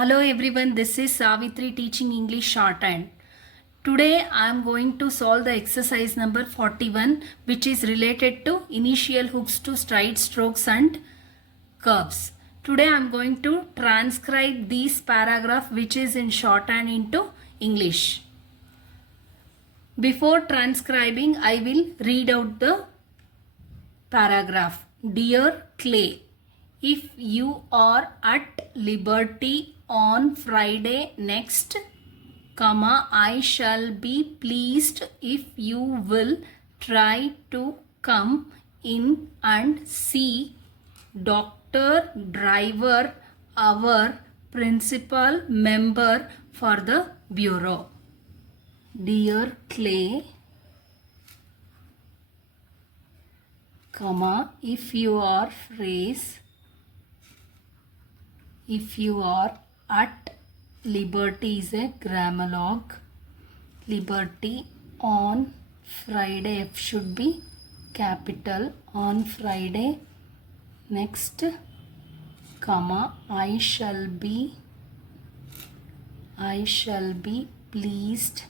Hello everyone, this is Savitri teaching English shorthand. Today I am going to solve the exercise number 41 which is related to initial hooks to stride strokes and curves. Today I am going to transcribe this paragraph which is in shorthand into English. Before transcribing, I will read out the paragraph. Dear Clay, if you are at liberty on Friday next, I shall be pleased if you will try to come in and see Dr. Driver, our principal member for the bureau. Dear Clay, if you are at liberty is a grammar. Liberty on Friday, F should be capital. On Friday next, I shall be pleased.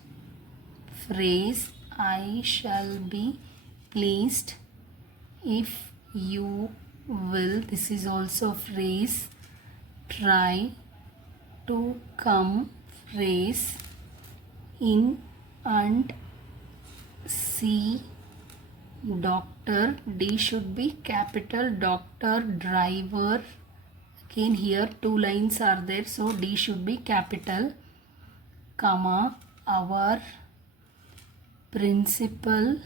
Phrase, I shall be pleased if you will, this is also phrase, try to come, phrase, in and see Dr. D should be capital, Dr. Driver. Again here two lines are there, so D should be capital, our principal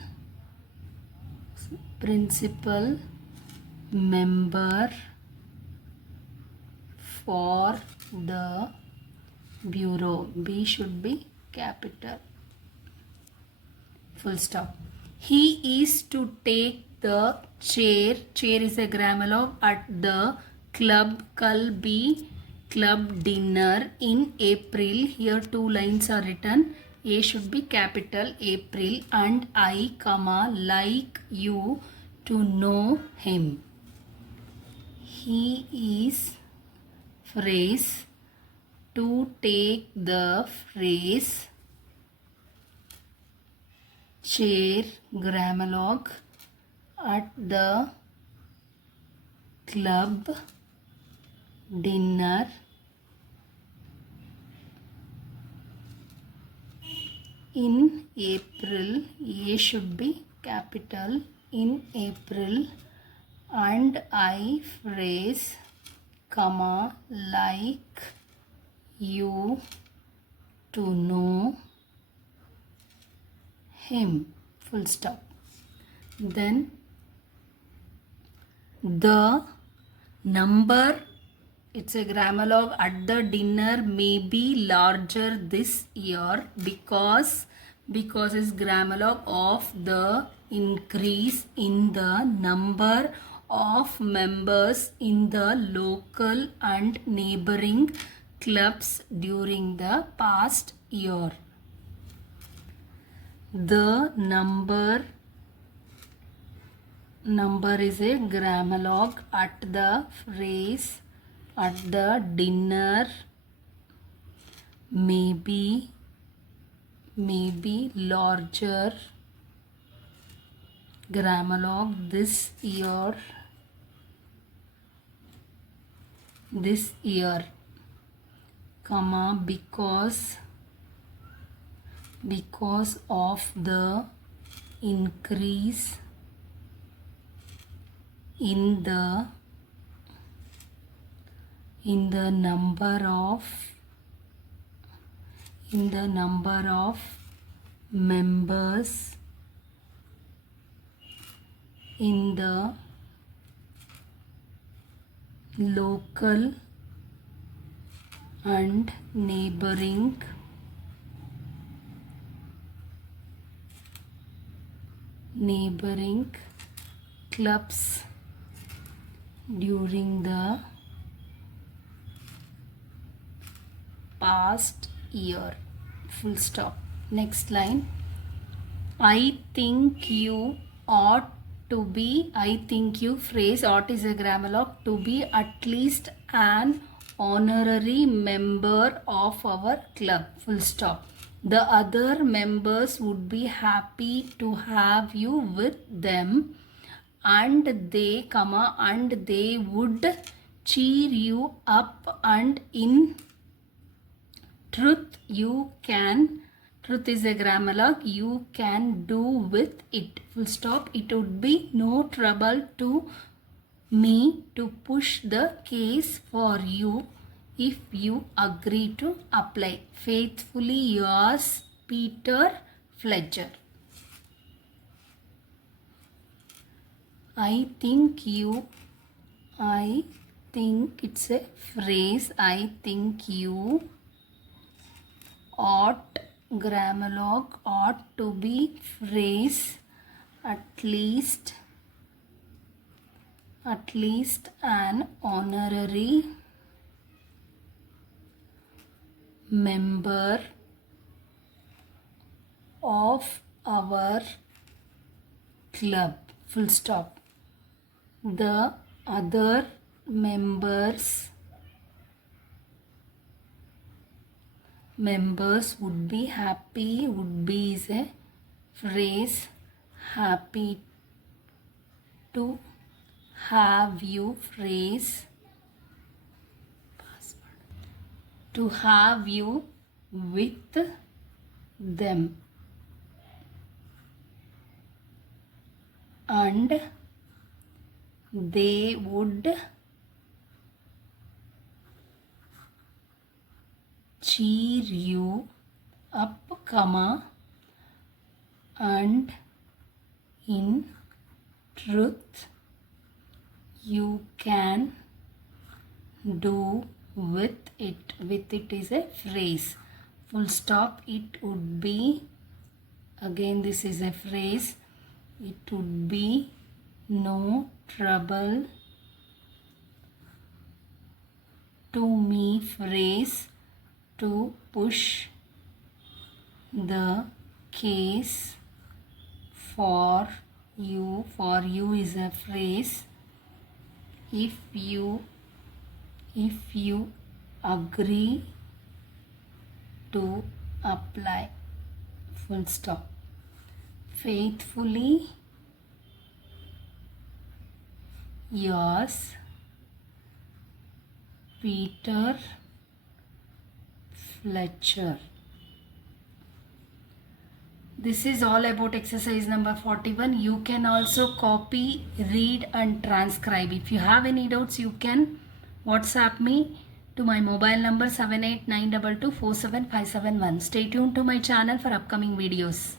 member for the bureau. B should be capital. Full stop. He is to take the chair. Chair is a grammar at the club dinner in April. Here two lines are written. A should be capital, April, and I, like you to know him. He is, phrase, to take the phrase, chair, grammar, at the club dinner in April. A should be capital, in April, and I, phrase, like you to know him. Full stop. Then the number, it's a grammar at the dinner may be larger this year because is grammar of the increase in the number of members in the local and neighboring clubs during the past year. The number is a grammar at the phrase, at the dinner may be larger, grammar this year, because of the increase in the number of members in the local and neighboring clubs during the past year. Full stop. Next line. I think you ought to be, I think you, phrase, ought is a grammar, to be at least an honorary member of our club, full stop. The other members would be happy to have you with them, and they would cheer you up, and in truth truth is a grammar, you can do with it, full stop. It would be no trouble to me to push the case for you if you agree to apply. Faithfully yours, Peter Fletcher. I think it's a phrase. I think you ought, grammar ought to be phrase, at least an honorary member of our club, full stop. The other members would be happy, would be is a phrase, happy to have you, phrase, to have you with them, and they would cheer you up, and in truth you can do with it. With it is a phrase, full stop. It would be, again this is a phrase, it would be no trouble to me, phrase, to push the case for you. For you is a phrase, if you agree to apply, full stop. Faithfully yours, Peter Fletcher. This is all about exercise number 41. You can also copy, read and transcribe. If you have any doubts, you can WhatsApp me to my mobile number 7892247571. Stay tuned to my channel for upcoming videos.